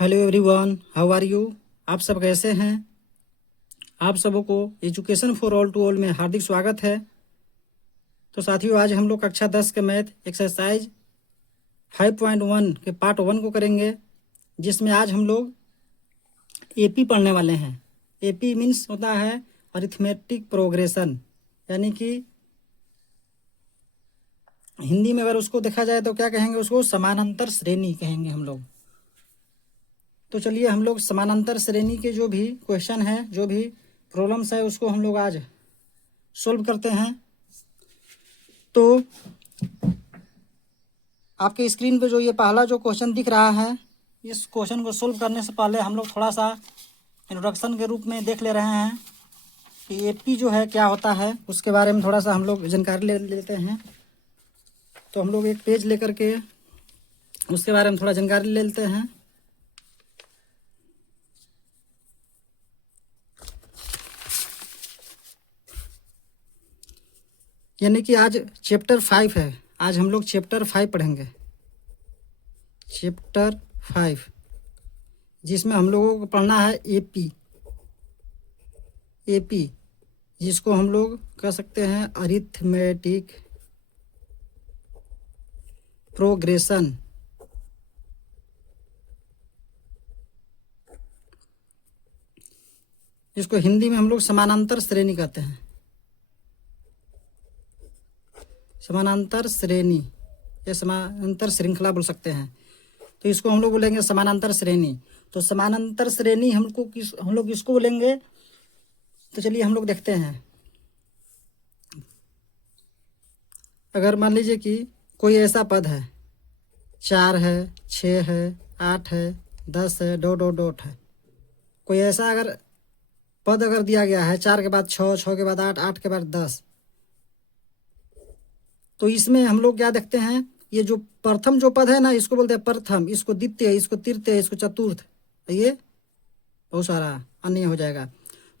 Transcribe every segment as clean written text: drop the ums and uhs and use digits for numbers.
Hello everyone, how are you. आप सब कैसे हैं। आप सबों को education for all to all में हार्दिक स्वागत है। तो साथियों, आज हम लोग कक्षा 10 के मैथ एक्सरसाइज 5.1 के पार्ट 1 को करेंगे, जिसमें आज हम लोग एपी पढ़ने वाले हैं। एपी मीन्स होता है अरिथमेटिक प्रोग्रेशन, यानी कि हिंदी में अगर उसको देखा जाए तो क्या कहेंगे, उसको समानांतर श्रेणी कहेंगे हम लोग। तो चलिए हम लोग समानांतर श्रेणी के जो भी क्वेश्चन है, जो भी प्रॉब्लम्स है, उसको हम लोग आज सोल्व करते हैं। तो आपके स्क्रीन पे जो ये पहला जो क्वेश्चन दिख रहा है, इस क्वेश्चन को सोल्व करने से पहले हम लोग थोड़ा सा इंट्रोडक्शन के रूप में देख ले रहे हैं कि एपी जो है क्या होता है। उसके बारे में थोड़ा सा हम लोग जानकारी ले लेते हैं। तो हम लोग एक पेज लेकर के उसके बारे में थोड़ा जानकारी ले लेते हैं। यानी कि आज चैप्टर 5 है। आज हम लोग चैप्टर 5 पढ़ेंगे, चैप्टर 5, जिसमें हम लोगों को पढ़ना है एपी। एपी जिसको हम लोग कह सकते हैं अरिथमेटिक प्रोग्रेशन। इसको हिंदी में हम लोग समानांतर श्रेणी कहते हैं। समानांतर श्रेणी या समानांतर श्रृंखला बोल सकते हैं। तो इसको हम लोग बोलेंगे समानांतर श्रेणी। तो समानांतर श्रेणी हम लोग किसको बोलेंगे, तो चलिए हम लोग देखते हैं। अगर मान लीजिए कि कोई ऐसा पद है, 4 है, 6 है, 8 है, 10 है, डॉट डॉट डॉट है। कोई ऐसा अगर पद अगर दिया गया है, 4 के बाद 6, 6 के बाद 8, 8 के बाद 10, तो इसमें हम लोग क्या देखते हैं, ये जो प्रथम जो पद है ना, इसको बोलते हैं प्रथम, इसको द्वितीय, इसको तृतीय, इसको चतुर्थ, ये बहुत सारा अन्य हो जाएगा।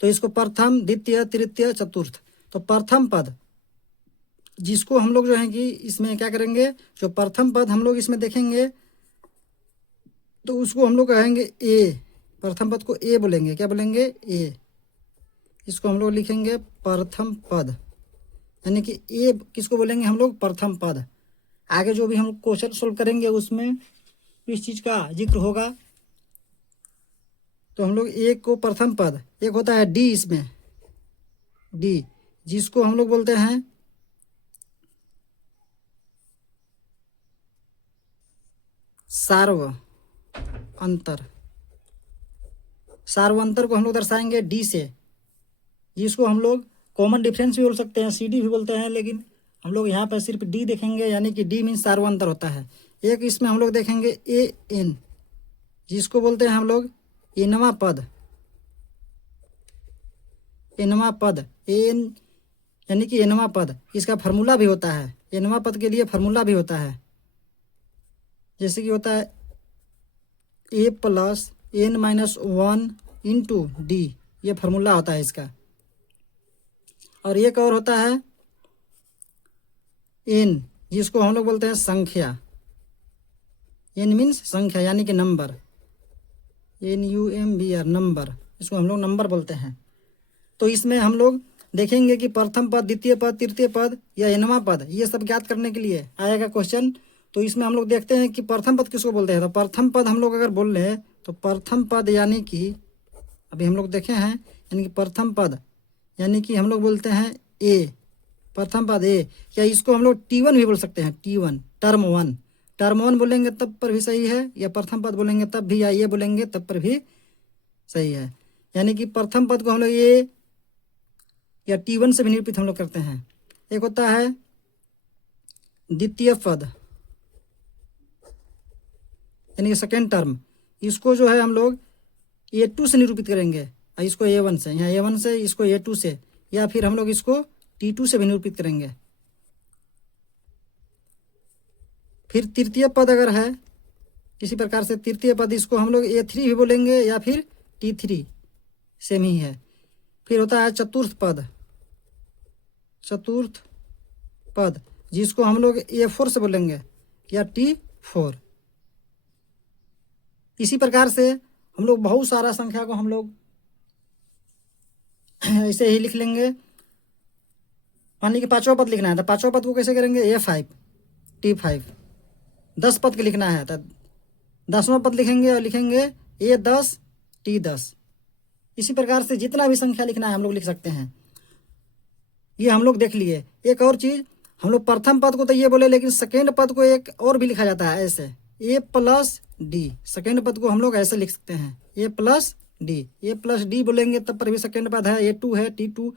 तो इसको प्रथम, द्वितीय, तृतीय, चतुर्थ। तो प्रथम पद जिसको हम लोग जो है कि इसमें क्या करेंगे, जो प्रथम पद हम लोग इसमें देखेंगे तो उसको हम लोग कहेंगे ए। प्रथम पद को ए बोलेंगे। क्या बोलेंगे? ए। इसको हम लोग लिखेंगे प्रथम पद, यानी कि ए किसको बोलेंगे हम लोग? प्रथम पद। आगे जो भी हम क्वेश्चन सोल्व करेंगे उसमें इस चीज का जिक्र होगा। तो हम लोग ए को प्रथम पद, एक होता है डी, इसमें डी जिसको हम लोग बोलते हैं सार्व अंतर। सार्व अंतर को हम लोग दर्शाएंगे डी से, जिसको हम लोग कॉमन डिफरेंस भी बोल सकते हैं, सीडी भी बोलते हैं, लेकिन हम लोग यहाँ पर सिर्फ डी देखेंगे, यानी कि डी मीन्स सार्वंतर होता है। एक इसमें हम लोग देखेंगे ए एन, जिसको बोलते हैं हम लोग एनवा पद। एनवा पद, एन यानी कि एनवा पद, इसका फार्मूला भी होता है। एनवा पद के लिए फार्मूला भी होता है, जैसे कि होता है a plus n minus 1 into d, ये फार्मूला होता है इसका। और एक और होता है एन, जिसको हम लोग बोलते हैं संख्या। एन मीन्स संख्या, यानी कि नंबर, NUMBR, नंबर, इसको हम लोग नंबर बोलते हैं। तो इसमें हम लोग देखेंगे कि प्रथम पद, द्वितीय पद, तृतीय पद या एनवा पद, ये सब ज्ञात करने के लिए आएगा क्वेश्चन। तो इसमें हम लोग देखते हैं कि प्रथम पद किसको बोलते हैं। तो प्रथम पद हम लोग अगर बोल रहे हैं तो प्रथम पद यानी कि अभी हम लोग देखे हैं, यानी कि प्रथम पद यानी कि हम लोग बोलते हैं ए। प्रथम पद ए, या इसको हम लोग T1 भी बोल सकते हैं। T1 टर्म 1, टर्म 1 बोलेंगे तब पर भी सही है, या प्रथम पद बोलेंगे तब भी, या ये बोलेंगे तब पर भी सही है। यानी कि प्रथम पद को हम लोग ए या T1 से भी निरूपित हम लोग करते हैं। एक होता है द्वितीय पद, यानी कि सेकेंड टर्म, इसको जो है हम लोग A2 से निरूपित करेंगे, और इसको A1 से, यहाँ A1 से, इसको A2 से, या फिर हम लोग इसको T2 से भी निरूपित करेंगे। फिर तृतीय पद अगर है इसी प्रकार से, तृतीय पद इसको हम लोग A3 भी बोलेंगे, या फिर T3, सेम ही है। फिर होता है चतुर्थ पद, चतुर्थ पद जिसको हम लोग A4 से बोलेंगे, या T4। इसी प्रकार से हम लोग बहुत सारा संख्या को हम लोग ऐसे ही लिख लेंगे। मान लीजिए पाँचवा पद लिखना है तो पाँचवा पद को कैसे करेंगे, A5 T5। 10 पद के लिखना है तो 10वां पद लिखेंगे और लिखेंगे A10 T10। इसी प्रकार से जितना भी संख्या लिखना है हम लोग लिख सकते हैं। ये हम लोग देख लिए। एक और चीज़, हम लोग प्रथम पद को तो ये बोले, लेकिन सेकेंड पद को एक और भी लिखा जाता है ऐसे, A+D। सेकेंड पद को हम लोग ऐसे लिख सकते हैं, A+D। A+D बोलेंगे तब पर भी सेकेंड पद है। A2 है, T2,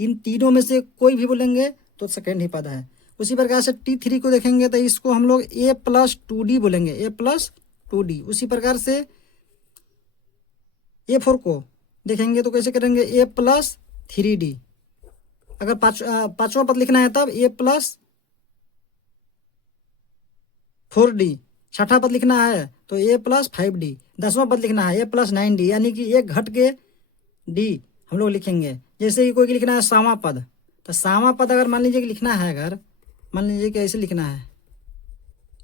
इन तीनों में से कोई भी बोलेंगे तो सेकेंड ही पद है। उसी प्रकार से T3 को देखेंगे तो इसको हम लोग A+2D बोलेंगे, A+2D। उसी प्रकार से A4 को देखेंगे तो कैसे करेंगे, A+3D। अगर पाँचवा पद लिखना है तब A+4D। छठा पद लिखना है तो A+5D। 10वां पद लिखना है A+9D, यानी कि एक घट के D हम लोग लिखेंगे। जैसे कि कोई की लिखना है 7वां पद, तो 7वां पद अगर मान लीजिए कि लिखना है, अगर मान लीजिए कि ऐसे लिखना है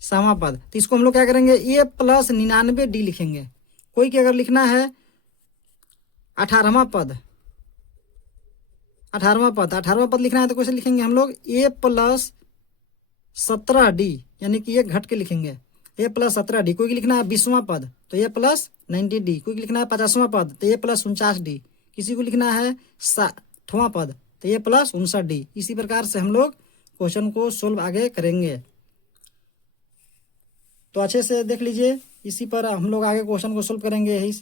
7वां पद, तो इसको हम लोग क्या करेंगे, A+99D लिखेंगे। कोई की अगर लिखना है 18वां पद, 18वां पद लिखना है तो कैसे लिखेंगे हम लोग, A+17D, यानी कि एक घट के लिखेंगे, A+17D। कोई की लिखना है 20वां पद तो A+90D। कोई की लिखना है 50वां पद तो A+49D। किसी को लिखना है 60वां पद तो A+59D। इसी प्रकार से हम लोग क्वेश्चन को सोल्व आगे करेंगे। तो अच्छे से देख लीजिए, इसी पर हम लोग आगे क्वेश्चन को सोल्व करेंगे। यही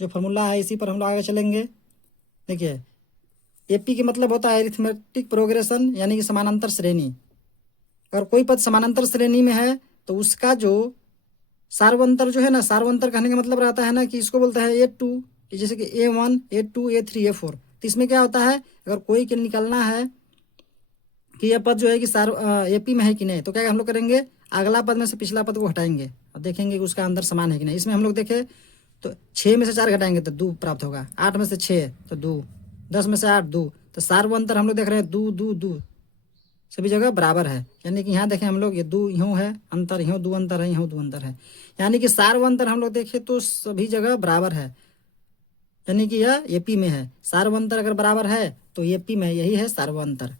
जो फॉर्मूला है इसी पर हम लोग आगे चलेंगे। देखिए, AP की मतलब होता है अरिथमेटिक प्रोग्रेशन, यानी कि समानांतर श्रेणी। अगर कोई पद समानांतर श्रेणी में है तो उसका जो सार्वंतर जो है ना, सार्वंतर कहने का मतलब रहता है ना कि इसको बोलते हैं A2, जैसे कि A1, A2, A3, A4। तो इसमें क्या होता है, अगर कोई के निकालना है कि यह पद जो है कि AP में है कि नहीं, तो क्या हम लोग करेंगे, अगला पद में से पिछला पद को हटाएंगे और देखेंगे कि उसका अंदर समान है कि नहीं। इसमें हम लोग देखें तो 6 में से 4 घटाएंगे तो 2 प्राप्त होगा, 8 में से 6 तो 2, 10 में से 8 2। तो सार्वंतर हम लोग देख रहे हैं 2 2 2 सभी जगह बराबर है। यानी कि यहाँ देखें हम लोग, ये 2 यूँ है अंतर, यूँ 2 अंतर है, यूँ 2 अंतर है। यानी कि सार्वंतर हम लोग देखें तो सभी जगह बराबर है, यानी कि यह AP में है। सार्वंतर अगर बराबर है तो AP में, यही है सार्वंतर।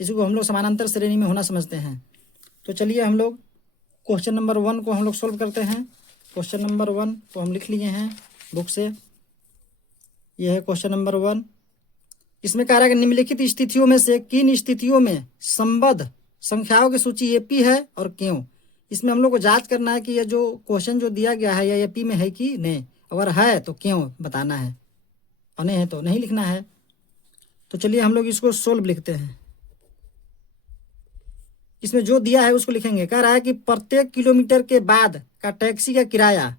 इसी को हम लोग समानांतर श्रेणी में होना समझते हैं। तो चलिए हम लोग क्वेश्चन नंबर 1 को हम लोग सोल्व करते हैं। क्वेश्चन नंबर 1 को हम लिख लिए हैं बुक से। यह है क्वेश्चन नंबर 1। इसमें कह रहा है कि निम्नलिखित स्थितियों में से किन स्थितियों में संबद्ध संख्याओं की सूची AP है और क्यों। इसमें हम लोग को जांच करना है कि यह जो क्वेश्चन जो दिया गया है यह AP में है कि नहीं, अगर है तो क्यों बताना है, और नहीं है तो नहीं लिखना है। तो चलिए हम लोग इसको सोल्व लिखते हैं। इसमें जो दिया है उसको लिखेंगे। कह रहा है कि प्रत्येक किलोमीटर के बाद का टैक्सी का किराया,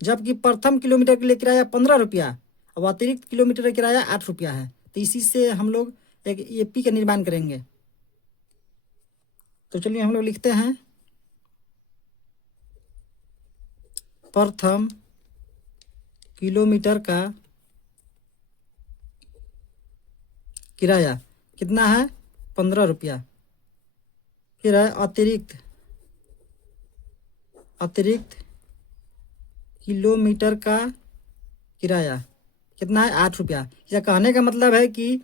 जबकि प्रथम किलोमीटर के लिए किराया 15 रुपया और अतिरिक्त किलोमीटर का किराया 8 रुपया है। तो इसी से हम लोग एक AP का निर्माण करेंगे। तो चलिए हम लोग लिखते हैं, प्रथम किलोमीटर का किराया कितना है, 15 रुपया। फिर है अतिरिक्त किलोमीटर का किराया कितना है, 8 रुपया। यह कहने का मतलब है कि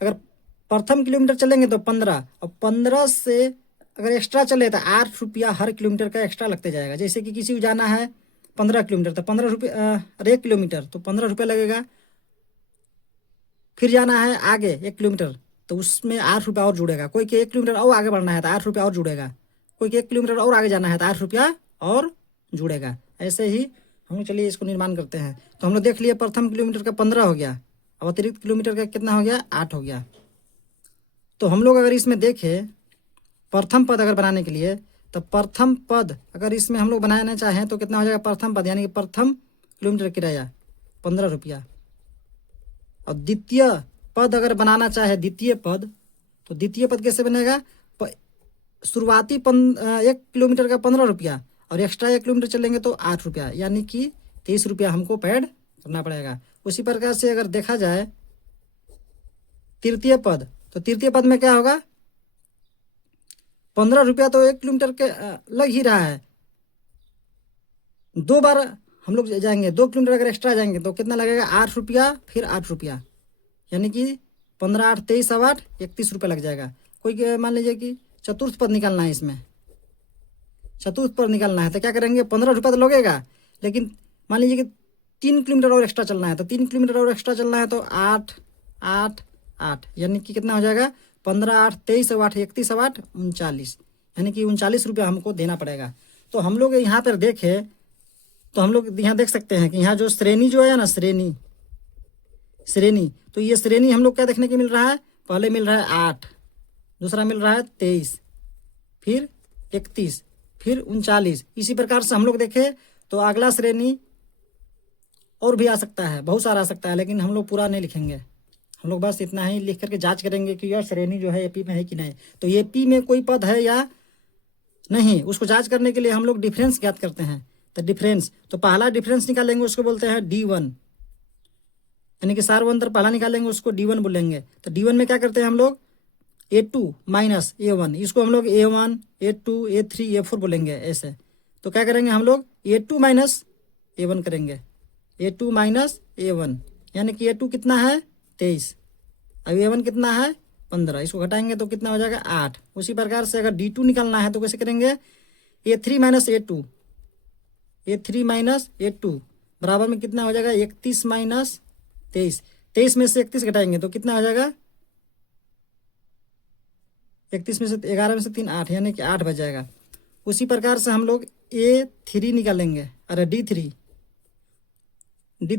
अगर प्रथम किलोमीटर चलेंगे तो 15, और 15 से अगर एक्स्ट्रा चले तो 8 रुपया हर किलोमीटर का एक्स्ट्रा लगते जाएगा। जैसे कि किसी को जाना है 15 किलोमीटर तो 15 रुपये, और 1 किलोमीटर तो 15 रुपये लगेगा। फिर जाना है आगे 1 किलोमीटर तो उसमें 8 रुपया और जुड़ेगा। कोई के 1 किलोमीटर और आगे बढ़ना है तो 8 रुपया और जुड़ेगा। कोई के 1 किलोमीटर और आगे जाना है तो 8 रुपया और जुड़ेगा। ऐसे ही हम लोग चलिए इसको निर्माण करते हैं। तो हम लोग देख लिए प्रथम किलोमीटर का 15 हो गया, अब अतिरिक्त किलोमीटर का कितना हो गया, 8 हो गया। तो हम लोग अगर इसमें देखें प्रथम पद अगर बनाने के लिए, तो प्रथम पद अगर इसमें हम लोग बनाना चाहें तो कितना हो जाएगा, प्रथम पद यानी कि प्रथम किलोमीटर किराया 15 रुपया। और द्वितीय पद अगर बनाना चाहे द्वितीय पद, तो द्वितीय पद कैसे बनेगा, शुरुआती 1 किलोमीटर का 15 रुपया और एक्स्ट्रा 1 किलोमीटर चलेंगे तो 8 रुपया, यानी कि 30 रुपया हमको पेड करना पड़ेगा। उसी प्रकार से अगर देखा जाए तृतीय पद, तो तृतीय पद में क्या होगा, 15 रुपया तो 1 किलोमीटर के लग ही रहा है, 2 बार हम लोग जाएंगे, 2 किलोमीटर अगर एक्स्ट्रा जाएंगे तो कितना लगेगा, 8 रुपया, फिर 8 रुपया, यानी कि 15 8 23 8 31 रुपये लग जाएगा। कोई मान लीजिए कि चतुर्थ पद निकालना है, इसमें चतुर्थ पद निकालना है तो क्या करेंगे, 15 रुपये तो लगेगा, लेकिन मान लीजिए कि 3 किलोमीटर और एक्स्ट्रा चलना है, तो 3 किलोमीटर और एक्स्ट्रा चलना है तो 8 8 8, यानी कि कितना हो जाएगा, 15 8 23 8 31 8 39, यानी कि 39 रुपया हमको देना पड़ेगा। तो हम लोग यहाँ पर देखें तो हम लोग यहाँ देख सकते हैं कि यहाँ जो श्रेणी जो है ना, श्रेणी श्रेणी, तो ये श्रेणी हम लोग क्या देखने को मिल रहा है, पहले मिल रहा है 8, दूसरा मिल रहा है 23, फिर 31, फिर 39। इसी प्रकार से हम लोग देखें तो अगला श्रेणी और भी आ सकता है, बहुत सारा आ सकता है, लेकिन हम लोग पूरा नहीं लिखेंगे, हम लोग बस इतना ही लिख करके जांच करेंगे कि यह श्रेणी जो है एपी में है कि नहीं। तो एपी में कोई पद है या नहीं, उसको जांच करने के लिए हम लोग डिफरेंस ज्ञात करते हैं। तो डिफरेंस, तो पहला डिफरेंस निकालेंगे उसको बोलते हैं D1, यानी कि सार्वंतर पहला निकालेंगे उसको D1 बोलेंगे। तो D1 में क्या करते हैं हम लोग, A2 माइनस A1, इसको हम लोग A1 A2 A3 A4 बोलेंगे ऐसे। तो क्या करेंगे हम लोग, A2 माइनस A1 करेंगे, A2 माइनस A1, यानी कि A2 कितना है 23, अब A1 कितना है 15, इसको घटाएंगे तो कितना हो जाएगा 8। उसी प्रकार से अगर D2 निकालना है तो कैसे करेंगे, A3 minus A2, A3 minus A2 बराबर में कितना हो जाएगा, 31 माइनस 23, 23 में से 31 घटाएंगे तो कितना हो जाएगा, 31 में से 11 में से 3 8, यानी कि 8 बच जाएगा। उसी प्रकार से हम लोग A3 निकालेंगे, अरे D3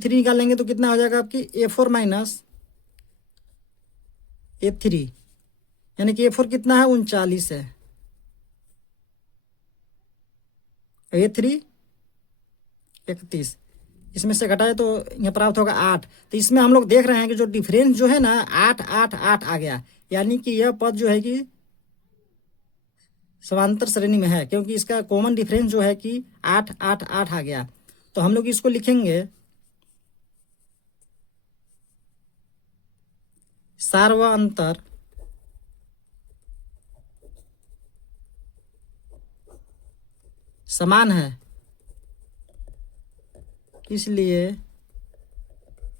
निकालेंगे तो कितना हो जाएगा आपकी A4 माइनस A3, यानी कि A4 कितना है 39 है, A3 31, इसमें से घटाए तो यहाँ प्राप्त होगा 8। तो इसमें हम लोग देख रहे हैं कि जो डिफरेंस जो है ना 8 8 8 आ गया, यानी कि यह पद जो है कि समांतर श्रेणी में है, क्योंकि इसका कॉमन डिफरेंस जो है कि 8 8 8 आ गया। तो हम लोग इसको लिखेंगे सार्वअंतर समान है, इसलिए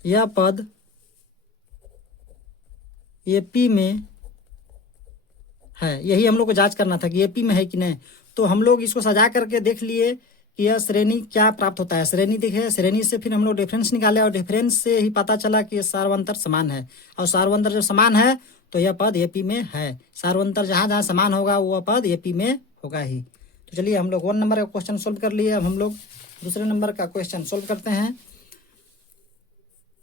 यह पद एपी में है। यही हम लोग को जांच करना था कि एपी में है कि नहीं। तो हम लोग इसको सजा करके देख लिए कि यह श्रेणी क्या प्राप्त होता है, श्रेणी दिखे, श्रेणी से फिर हम लोग डिफरेंस निकाले और डिफरेंस से ही पता चला कि सार्वंतर समान है, और सार्वंतर जब समान है तो यह पद एपी में है। सार्वंतर जहाँ जहाँ समान होगा वह पद एपी में होगा ही। तो चलिए हम लोग 1 नंबर का क्वेश्चन सोल्व कर लिए। अब हम लोग दूसरे नंबर का क्वेश्चन सोल्व करते हैं।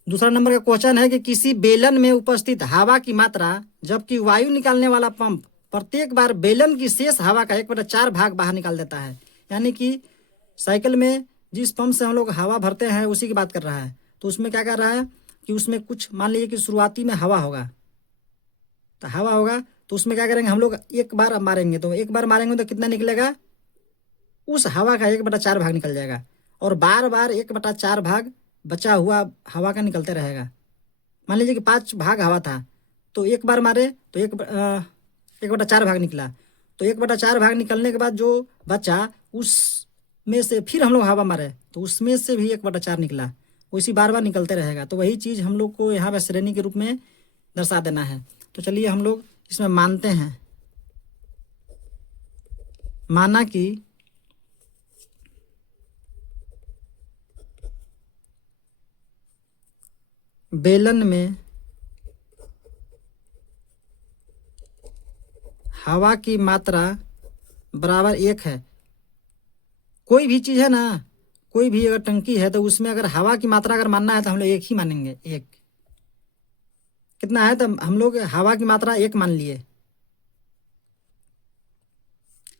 दूसरा नंबर का क्वेश्चन है कि किसी बेलन में उपस्थित हवा की मात्रा जबकि वायु निकालने वाला पंप प्रत्येक बार बेलन की शेष हवा का 1/4 भाग बाहर निकाल देता है। यानी कि साइकिल में जिस पंप से हम लोग हवा भरते हैं उसी की बात कर रहा है। तो उसमें क्या कर रहा है कि उसमें कुछ मान लीजिए कि शुरुआती में हवा होगा, तो हवा होगा तो उसमें क्या करेंगे हम लोग, एक बार मारेंगे तो एक बार मारेंगे तो कितना निकलेगा, उस हवा का 1/4 भाग निकल जाएगा, और बार बार 1/4 भाग बचा हुआ हवा का निकलते रहेगा। मान लीजिए कि 5 भाग हवा था, तो एक बार मारे तो 1/4 भाग निकला, तो 1/4 भाग निकलने के बाद जो बचा उसमें से फिर हम लोग हवा मारे तो उसमें से भी 1/4 निकला, उसी बार बार निकलते रहेगा। तो वही चीज़ हम लोग को यहाँ पर श्रेणी के रूप में दर्शा देना है। तो चलिए हम लोग इसमें मानते हैं, माना कि बेलन में हवा की मात्रा बराबर 1 है। कोई भी चीज़ है ना, कोई भी अगर टंकी है तो उसमें अगर हवा की मात्रा अगर मानना है तो हम लोग 1 ही मानेंगे। 1 कितना है, तो हम लोग हवा की मात्रा 1 मान लिए।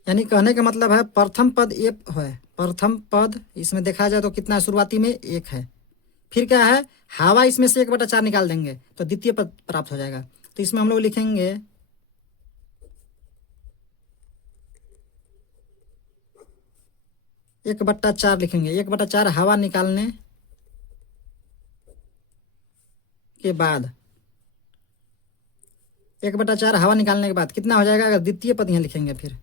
यानी कहने का मतलब है प्रथम पद 1 है, प्रथम पद इसमें देखा जाए तो कितना है, शुरुआती में 1 है, फिर क्या है हवा इसमें से 1/4 निकाल देंगे तो द्वितीय पद प्राप्त हो जाएगा। तो इसमें हम लोग लिखेंगे 1/4 लिखेंगे। 1/4 हवा निकालने के बाद 1/4 हवा निकालने के बाद कितना हो जाएगा, अगर द्वितीय पद यहाँ लिखेंगे फिर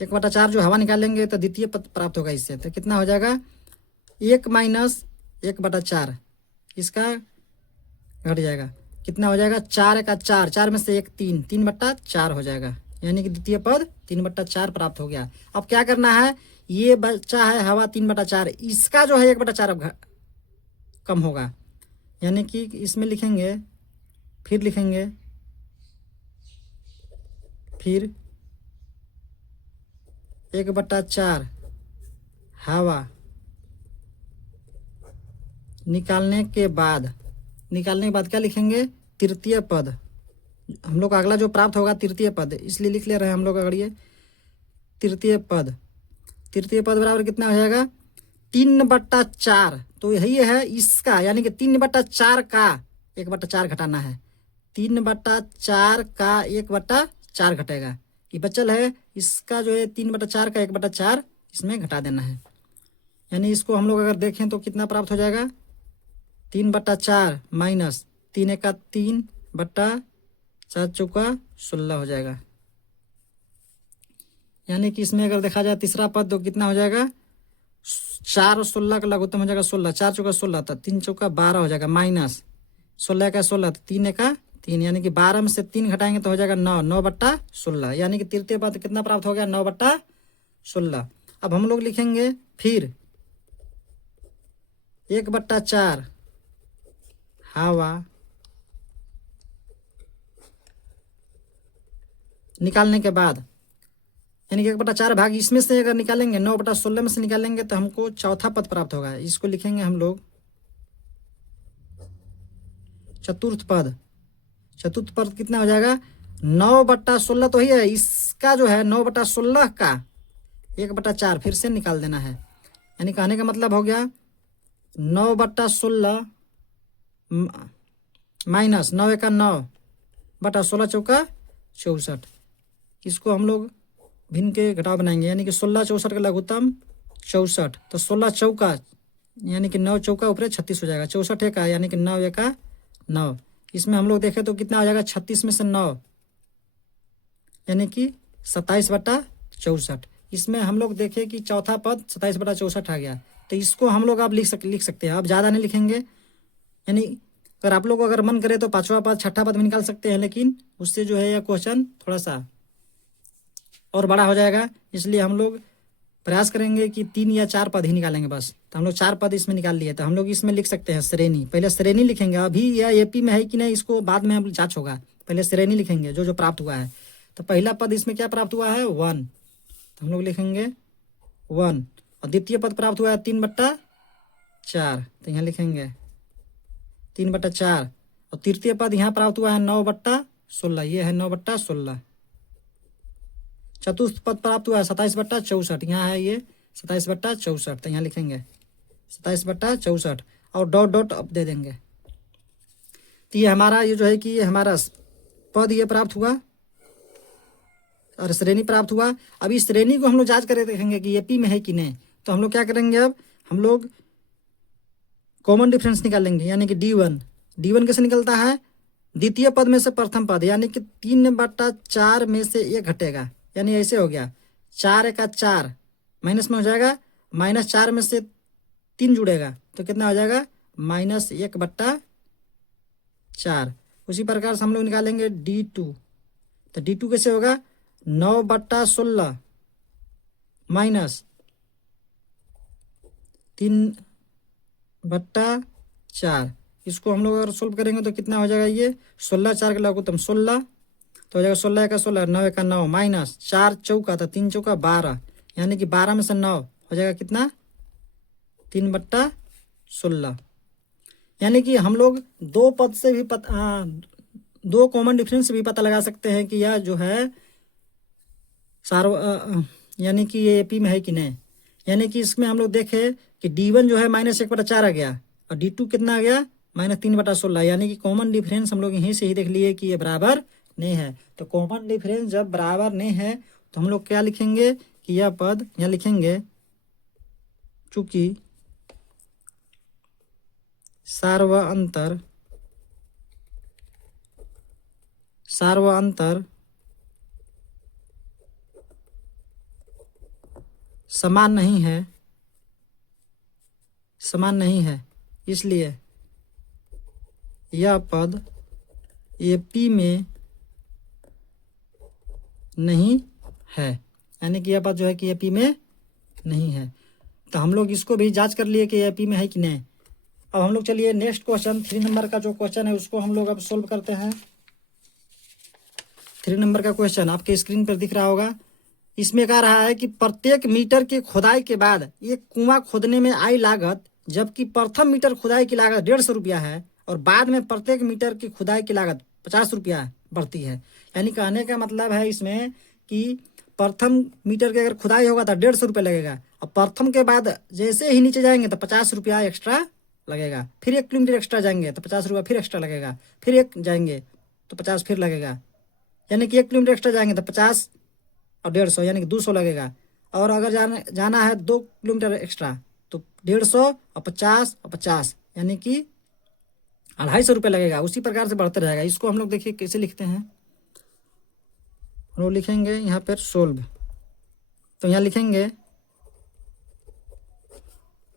1/4 जो हवा निकालेंगे तो द्वितीय पद प्राप्त होगा इससे। तो कितना हो जाएगा 1 माइनस 1/4, इसका घट जाएगा, कितना हो जाएगा 4 का 4, 4 में से 1 3, 3/4 हो जाएगा, यानी कि द्वितीय पद 3/4 प्राप्त हो गया। अब क्या करना है, ये बचा है हवा 3/4, इसका जो है 1/4 अब कम होगा, यानी कि इसमें लिखेंगे, फिर लिखेंगे, फिर 1/4 हवा निकालने के बाद क्या लिखेंगे, तृतीय पद। हम लोग अगला जो प्राप्त होगा तृतीय पद, इसलिए लिख ले रहे हैं हम लोग। अगर ये तृतीय पद बराबर कितना हो जाएगा 3/4, तो यही है इसका, यानी कि 3/4 का 1/4 घटाना है, 3/4 का 1/4 घटेगा, ये बचल है, इसका जो है 3/4 का 1/4 इसमें घटा देना है। यानी इसको हम लोग अगर देखें तो कितना प्राप्त हो जाएगा, 3/4 माइनस 3 1 3 बट्टा 4 चौका 16 हो जाएगा। यानी कि इसमें अगर देखा जाए तीसरा पद तो कितना हो जाएगा, 4 और 16 का लघुत्तम हो जाएगा 16, 4 चौका 16 था, 3 चौका 12 हो जाएगा, माइनस 16 का 16, 3 का 3, यानी कि 12 में से 3 घटाएंगे तो हो जाएगा 9, 9/16, यानी कि तृतीय पद कितना प्राप्त हो गया 9/16। अब हम लोग लिखेंगे फिर 1/4 हवा निकालने के बाद, यानी कि 1/4 भाग इसमें से अगर निकालेंगे 9/16 में से निकालेंगे तो हमको चौथा पद प्राप्त होगा। इसको लिखेंगे हम लोग चतुर्थ पद कितना हो जाएगा 9/16, तो ही है, इसका जो है 9/16 का 1/4 फिर से निकाल देना है। यानी कहने का मतलब हो गया 9/16 माइनस 9 1 9/16 चौका 64, इसको हम लोग भिन्न के घटाव बनाएंगे, यानी कि 16 64 का लघुत्तम 64, तो 16 चौका यानी कि 9 चौका ऊपर 36 हो जाएगा, 64 एका यानी कि 9 1 9, इसमें हम लोग देखें तो कितना हो जाएगा 36 में से 9 यानी कि 27/64। इसमें हम लोग देखें कि चौथा पद 27/64 आ गया, तो इसको हम लोग अब लिख सकते हैं, अब ज़्यादा नहीं लिखेंगे। यानी अगर आप लोग अगर मन करे तो पांचवा पद छठा पद भी निकाल सकते हैं, लेकिन उससे जो है यह क्वेश्चन थोड़ा सा और बड़ा हो जाएगा, इसलिए हम लोग प्रयास करेंगे कि 3 या 4 पद ही निकालेंगे बस। तो हम लोग 4 पद इसमें निकाल लिए, तो हम लोग इसमें लिख सकते हैं श्रेणी, पहले श्रेणी लिखेंगे, अभी यह एपी में है कि नहीं इसको बाद में हम जांच होगा, पहले श्रेणी लिखेंगे जो जो प्राप्त हुआ है। तो पहला पद इसमें क्या प्राप्त हुआ है 1, तो हम लोग लिखेंगे 1, और द्वितीय पद प्राप्त हुआ है 3/4, तो यहाँ लिखेंगे 3/4, और तृतीय पद यहाँ प्राप्त हुआ है 9/16, ये है 9/16। चतुर्थ पद प्राप्त हुआ है 27/64, यहाँ है ये 27/64, तो यहाँ लिखेंगे 27/64 और डॉट डॉट अब दे देंगे। तो ये हमारा ये जो है कि ये हमारा पद ये प्राप्त हुआ और श्रेणी प्राप्त हुआ। अब इस श्रेणी को हम लोग जांच करके देखेंगे कि एपी में है कि नहीं। तो हम लोग क्या करेंगे, अब हम लोग कॉमन डिफरेंस निकालेंगे, यानी कि D1 कैसे निकलता है, द्वितीय पद में से प्रथम पद, यानी कि 3/4 में से 1 घटेगा, यानी ऐसे हो गया 4 1 4 माइनस में हो जाएगा, -4 में से 3 जुड़ेगा तो कितना हो जाएगा -1/4। उसी प्रकार से हम लोग निकालेंगे D2, तो D2 कैसे होगा 9/16 माइनस 3/4, इसको हम लोग अगर सोल्व करेंगे तो कितना हो जाएगा, ये 16 4 का लघुत्तम 16, तो हो जाएगा 16 1 16 9 1 9 माइनस 4 चौका, तो 3 चौका 12, यानी कि 12 में से 9 हो जाएगा कितना 3/16। यानी कि हम लोग दो पद से भी दो कॉमन डिफरेंस भी पता लगा सकते हैं कि यह जो है यानी कि ये एपी में है कि नहीं। यानी कि इसमें हम लोग देखें कि D1 जो है -1/4 आ गया और D2 कितना आ गया -3/16, यानी कि कॉमन डिफरेंस हम लोग यहीं से ही देख लिए कि ये बराबर नहीं है। तो कॉमन डिफरेंस जब बराबर नहीं है तो हम लोग क्या लिखेंगे कि यह पद यहाँ लिखेंगे, चूंकि सार्वअंतर समान नहीं है, समान नहीं है, इसलिए यह पद एपी में नहीं है, यानी कि यह पद जो है कि एपी में नहीं है। तो हम लोग इसको भी जांच कर लिए कि एपी में है कि नहीं। अब हम लोग चलिए नेक्स्ट क्वेश्चन 3 नंबर का जो क्वेश्चन है उसको हम लोग अब सोल्व करते हैं। 3 नंबर का क्वेश्चन आपके स्क्रीन पर दिख रहा होगा। इसमें कह रहा है कि प्रत्येक मीटर की खुदाई के बाद एक कुआं खोदने में आई लागत, जबकि प्रथम मीटर खुदाई की लागत 150 रुपया है और बाद में प्रत्येक मीटर की खुदाई की लागत 50 रुपया बढ़ती है। यानी कहने का मतलब है इसमें कि प्रथम मीटर की अगर खुदाई होगा तो 150 रुपया लगेगा और प्रथम के बाद जैसे ही नीचे जाएंगे तो 50 रुपया एक्स्ट्रा लगेगा। फिर 1 किलोमीटर एक्स्ट्रा जाएंगे तो 50 रुपया फिर एक्स्ट्रा लगेगा। फिर एक जाएंगे तो 50 फिर लगेगा। यानी कि 1 किलोमीटर एक्स्ट्रा जाएंगे तो 50 और 150 यानी कि 200 लगेगा। और अगर जाना है 2 किलोमीटर एक्स्ट्रा तो 150 और 50 और 50 यानी कि 250 रुपये लगेगा। उसी प्रकार से बढ़ते रहेगा। इसको हम लोग देखिए कैसे लिखते हैं। हम लोग लिखेंगे यहाँ पर सोल्व। तो यहाँ लिखेंगे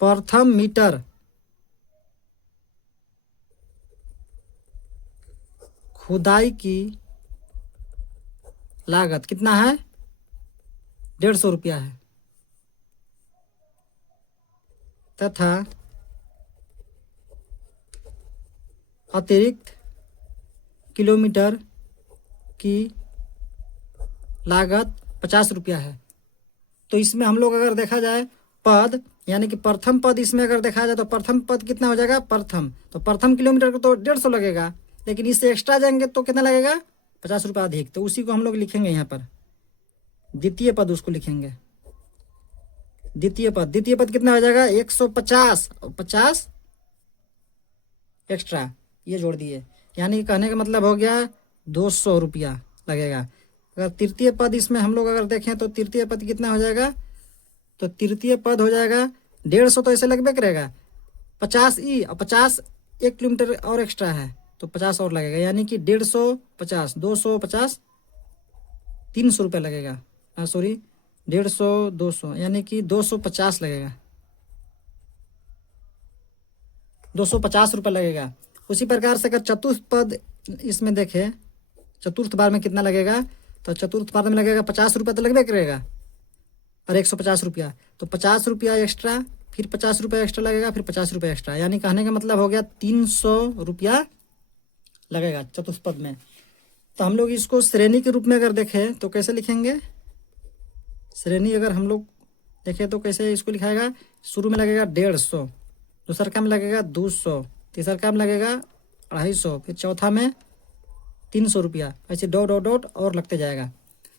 प्रथम मीटर खुदाई की लागत कितना है, 150 रुपया है, तथा अतिरिक्त किलोमीटर की लागत 50 रुपया है। तो इसमें हम लोग अगर देखा जाए पद यानी कि प्रथम पद इसमें अगर देखा जाए तो प्रथम पद कितना हो जाएगा, प्रथम तो प्रथम किलोमीटर को तो 150 लगेगा, लेकिन इससे एक्स्ट्रा जाएंगे तो कितना लगेगा, 50 रुपया अधिक। तो उसी को हम लोग लिखेंगे यहाँ पर द्वितीय पद, उसको लिखेंगे द्वितीय पद। द्वितीय पद कितना हो जाएगा 150 और 50 एक्स्ट्रा ये जोड़ दिए, यानी कहने का मतलब हो गया 200 रुपया लगेगा। अगर तृतीय पद इसमें हम लोग अगर देखें तो तृतीय पद कितना हो जाएगा, तो तृतीय पद हो जाएगा 150 तो ऐसे लगभग करेगा 50 ई और 50 1 किलोमीटर और एक्स्ट्रा है तो 50 और लगेगा, यानी कि 150 250 300 रुपये लगेगा। सॉरी 150 200 यानी कि 250 लगेगा, 250 रुपये लगेगा। उसी प्रकार से अगर चतुर्थ पद इसमें देखें, चतुर्थ बार में कितना लगेगा, तो चतुर्थ बार में लगेगा 50 रुपया तो लगभग करेगा और 150 रुपया, तो 50 रुपया एक्स्ट्रा, फिर 50 रुपया एक्स्ट्रा लगेगा, फिर 50 रुपया एक्स्ट्रा, यानी कहने का मतलब हो गया 300 रुपया लगेगा चतुर्थ पद में। तो हम लोग इसको श्रेणी के रूप में अगर देखें तो कैसे लिखेंगे, श्रेणी अगर हम लोग देखें तो कैसे इसको लिखाएगा, शुरू में लगेगा 150, दूसरा का में लगेगा 200, तीसरा का में लगेगा 250, फिर चौथा में 300 रुपया, ऐसे डॉट डॉट डॉट और लगते जाएगा।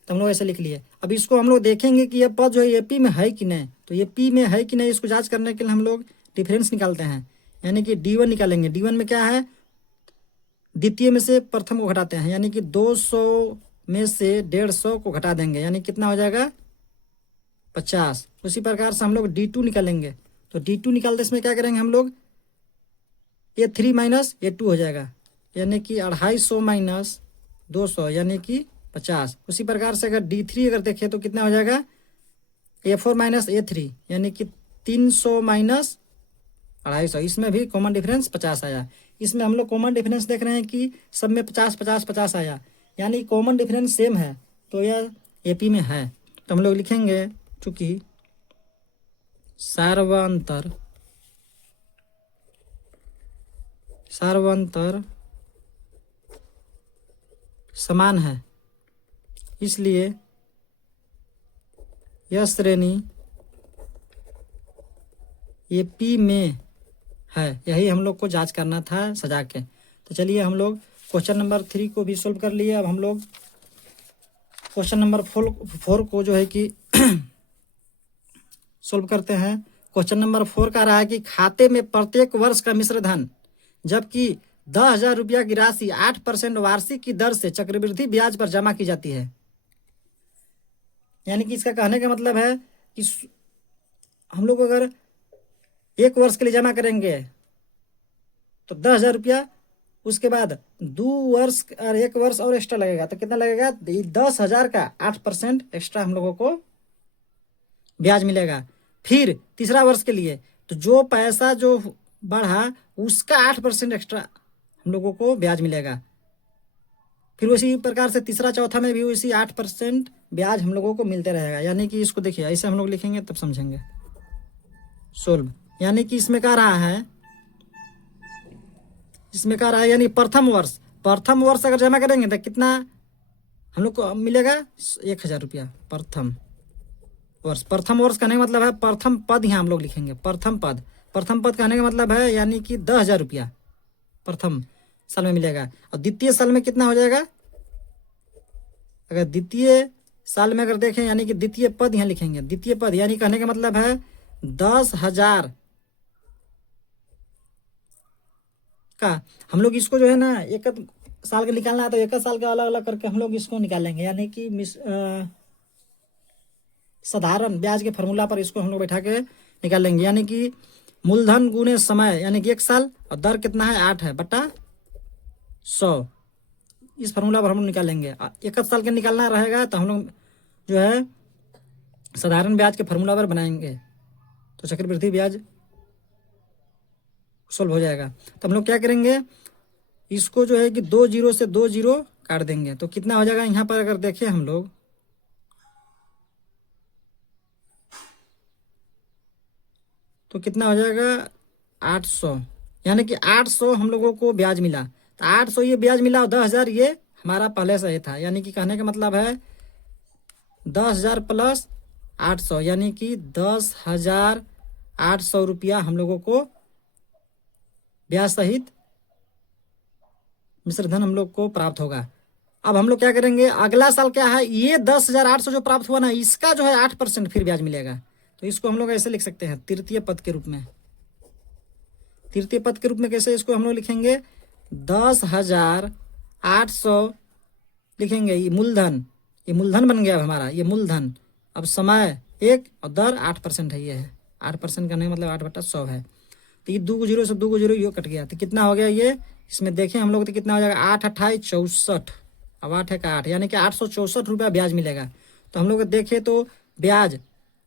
तो हम लोग ऐसे लिख लिए। अब इसको हम लोग देखेंगे कि यह पद जो है एपी में है कि नहीं, तो ये पी में है कि नहीं इसको जांच करने के लिए हम लोग डिफरेंस निकालते हैं, यानी कि D1 निकालेंगे। D1 में क्या है, द्वितीय में से प्रथम को घटाते हैं, यानी कि 200 में से 150 को घटा देंगे, यानी कितना हो जाएगा 50। उसी प्रकार से हम लोग D2 निकालेंगे, तो D2 निकालते इसमें क्या करेंगे हम लोग, A3 माइनस A2 हो जाएगा, यानी कि 250 माइनस 200 यानी कि 50। उसी प्रकार से अगर D3 अगर देखें तो कितना हो जाएगा, A4 माइनस A3 यानी कि 300 माइनस 250। इसमें भी कॉमन डिफरेंस 50 आया। इसमें हम लोग कॉमन डिफरेंस देख रहे हैं कि सब में 50 50 50 आया, यानी कॉमन डिफरेंस सेम है, तो यह एपी में है। तो हम लोग लिखेंगे चूंकि सार्वंतर समान है, इसलिए यह श्रेणी एपी में है। यही हम लोग को जांच करना था सजा के। तो चलिए हम लोग क्वेश्चन नंबर 3 को भी सोल्व कर लिए। अब हम लोग क्वेश्चन नंबर 4 को जो है कि सोल्व करते हैं। क्वेश्चन नंबर 4 कह रहा है कि खाते में प्रत्येक वर्ष का मिश्र धन, जबकि 10,000 रुपया की राशि 8% वार्षिक की दर से चक्रवृद्धि ब्याज पर जमा की जाती है। यानी कि इसका कहने का मतलब है कि हम लोग अगर 1 वर्ष के लिए जमा करेंगे तो 10,000 रुपया, उसके बाद 2 वर्ष और 1 वर्ष और एक्स्ट्रा लगेगा, तो कितना लगेगा, 10,000 का 8% एक्स्ट्रा हम लोगों को ब्याज मिलेगा। फिर तीसरा वर्ष के लिए तो जो पैसा जो बढ़ा उसका 8% एक्स्ट्रा हम लोगों को ब्याज मिलेगा। फिर उसी प्रकार से तीसरा चौथा में भी उसी 8% ब्याज हम लोगों को मिलते रहेगा। यानी कि इसको देखिए ऐसे हम लोग लिखेंगे तब समझेंगे। सोल्व यानी कि इसमें कह रहा है, यानी प्रथम वर्ष अगर जमा करेंगे तो कितना हम लोग को मिलेगा 1000 रुपया प्रथम वर्ष कहने का मतलब है प्रथम पद यहाँ हम लोग लिखेंगे। प्रथम पद कहने का मतलब है यानी कि 10,000 रुपया प्रथम साल में मिलेगा। और द्वितीय साल में कितना हो जाएगा, अगर द्वितीय साल में अगर देखें यानी कि द्वितीय पद यहाँ लिखेंगे। द्वितीय पद यानी कहने का मतलब है 10,000 का हम लोग इसको जो है ना एक साल का निकालना है तो एक साल का अलग अलग करके हम लोग इसको निकालेंगे। यानी कि साधारण ब्याज के फॉर्मूला पर इसको हम लोग बैठा के निकालेंगे। यानी कि मूलधन गुने समय यानी कि 1 साल और दर कितना है 8 है बटा 100। इस फॉर्मूला पर हम लोग निकालेंगे। 1 साल का निकालना रहेगा तो हम लोग जो है साधारण ब्याज के फॉर्मूला पर बनाएंगे तो चक्रवृद्धि ब्याज सॉल्व हो जाएगा। तो हम लोग क्या करेंगे, इसको जो है कि 2 जीरो से 2 जीरो काट देंगे तो कितना हो जाएगा। यहाँ पर अगर देखें हम लोग तो कितना हो जाएगा 800। यानी कि 800 हम लोगों को ब्याज मिला। तो 800 ये ब्याज मिला और 10,000 ये हमारा पहले से ही था। यानी कि कहने का मतलब है 10,000 प्लस 800 यानी कि 10,800 रुपया हम लोगों को ब्याज सहित मिश्र धन हम लोग को प्राप्त होगा। अब हम लोग क्या करेंगे, अगला साल क्या है, ये 10,800 जो प्राप्त हुआ ना इसका जो है 8% फिर ब्याज मिलेगा। तो इसको हम लोग ऐसे लिख सकते हैं तृतीय पद के रूप में। तृतीय पद के रूप में कैसे इसको हम लोग लिखेंगे, 10,800 लिखेंगे। ये मूलधन बन गया हमारा, ये मूलधन। अब समय 1 और दर 8% है। ये है 8% का नहीं मतलब 8/100 है। तो ये 2 जीरो से 2 जीरो ये कट गया तो कितना हो गया ये, इसमें देखें हम लोग तो कितना हो जाएगा 8 28 64। अब 8 है का 8 यानी कि 864 रुपया ब्याज मिलेगा। तो हम लोग देखें तो ब्याज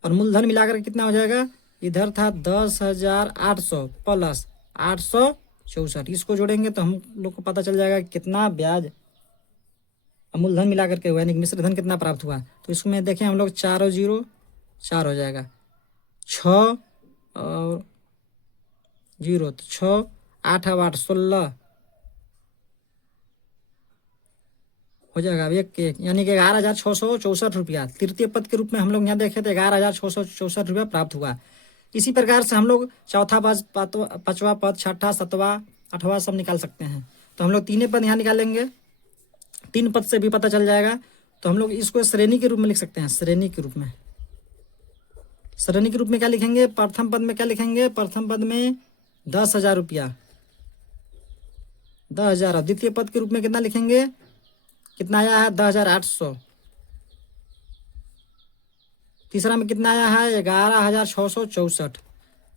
और मूलधन मिलाकर कितना हो जाएगा, इधर था 10,800 प्लस 864, इसको जोड़ेंगे तो हम लोग को पता चल जाएगा कितना ब्याज और मूलधन मिलाकर के हुआ यानी कि मिश्र धन कितना प्राप्त हुआ। तो इसमें देखें हम लोग 4 0 4 हो जाएगा, 6 और 0 तो 6 8 अब 8 16 हो जाएगा। अब 1 1 यानी कि 11,664 रुपया तृतीय पद के रूप में हम लोग यहाँ देखे तो 11,664 रुपया प्राप्त हुआ। इसी प्रकार से हम लोग चौथा पद, 5वां पद, 6ठा 7वां 8वां सब निकाल सकते हैं। तो हम लोग 3 पद यहाँ निकालेंगे, 3 पद से भी पता चल जाएगा। तो हम लोग इसको श्रेणी के रूप में लिख सकते हैं। श्रेणी के रूप में क्या लिखेंगे, प्रथम पद में क्या लिखेंगे, प्रथम पद में 10,000 रुपया 10,000। और द्वितीय पद के रूप में कितना लिखेंगे, कितना आया है 10,800। तीसरा में कितना आया है 11,664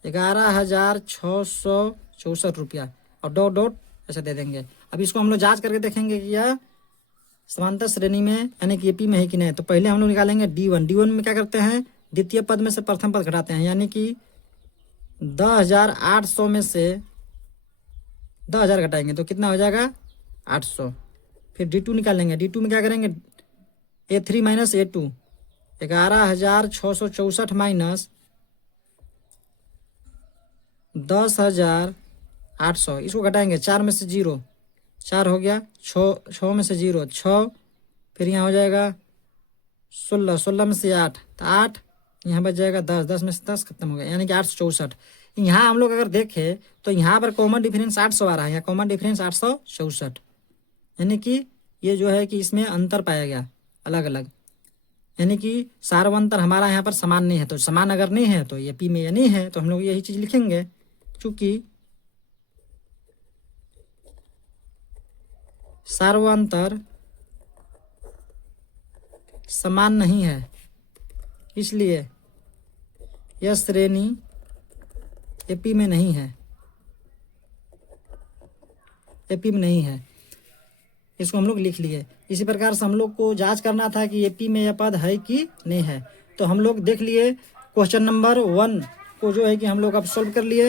11,664 रुपया और डॉट डॉट ऐसे दे देंगे। अब इसको हम लोग जांच करके देखेंगे कि यह समांतर श्रेणी में यानी कि एपी में है कि नहीं। तो पहले हम लोग निकालेंगे D1 में क्या करते हैं, द्वितीय पद में से प्रथम पद घटाते हैं। यानी कि 10,800 में से 10,000 घटाएंगे तो कितना हो जाएगा 800। फिर D2 निकालेंगे। D2 में क्या करेंगे, A3 माइनस A2 11,664 माइनस 10,800 इसको घटाएंगे। 4 में से 0 4 हो गया, 6 में से 0 6, फिर यहाँ हो जाएगा 16 में से 8 तो 8, यहाँ बच जाएगा 10 में से 10 खत्म हो गया यानी कि 864। यहाँ हम लोग अगर देखें तो यहाँ पर कॉमन डिफरेंस 800 आ रहा है, यहाँ कॉमन डिफरेंस 864 यानी कि ये जो है कि इसमें अंतर पाया गया अलग अलग, यानी कि सार्वंतर हमारा यहाँ पर समान नहीं है। तो समान अगर नहीं है तो ये पी में ये नहीं है तो हम लोग यही चीज़ लिखेंगे। चूंकि सार्वंतर समान नहीं है इसलिए यह श्रेणी एपी में नहीं है, एपी में नहीं है। इसको हम लोग लिख लिए। इसी प्रकार से हम लोग को जांच करना था कि एपी में यह पद है कि नहीं है। तो हम लोग देख लिए क्वेश्चन नंबर 1 को जो है कि हम लोग अब सॉल्व कर लिए।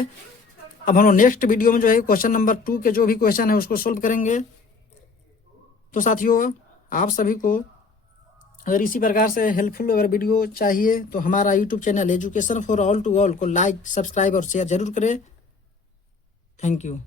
अब हम लोग नेक्स्ट वीडियो में जो है क्वेश्चन नंबर 2 के जो भी क्वेश्चन है उसको सॉल्व करेंगे। तो साथियों, आप सभी को अगर इसी प्रकार से हेल्पफुल अगर वीडियो चाहिए तो हमारा YouTube channel education for all to all को लाइक, सब्सक्राइब और शेयर जरूर करें। Thank you.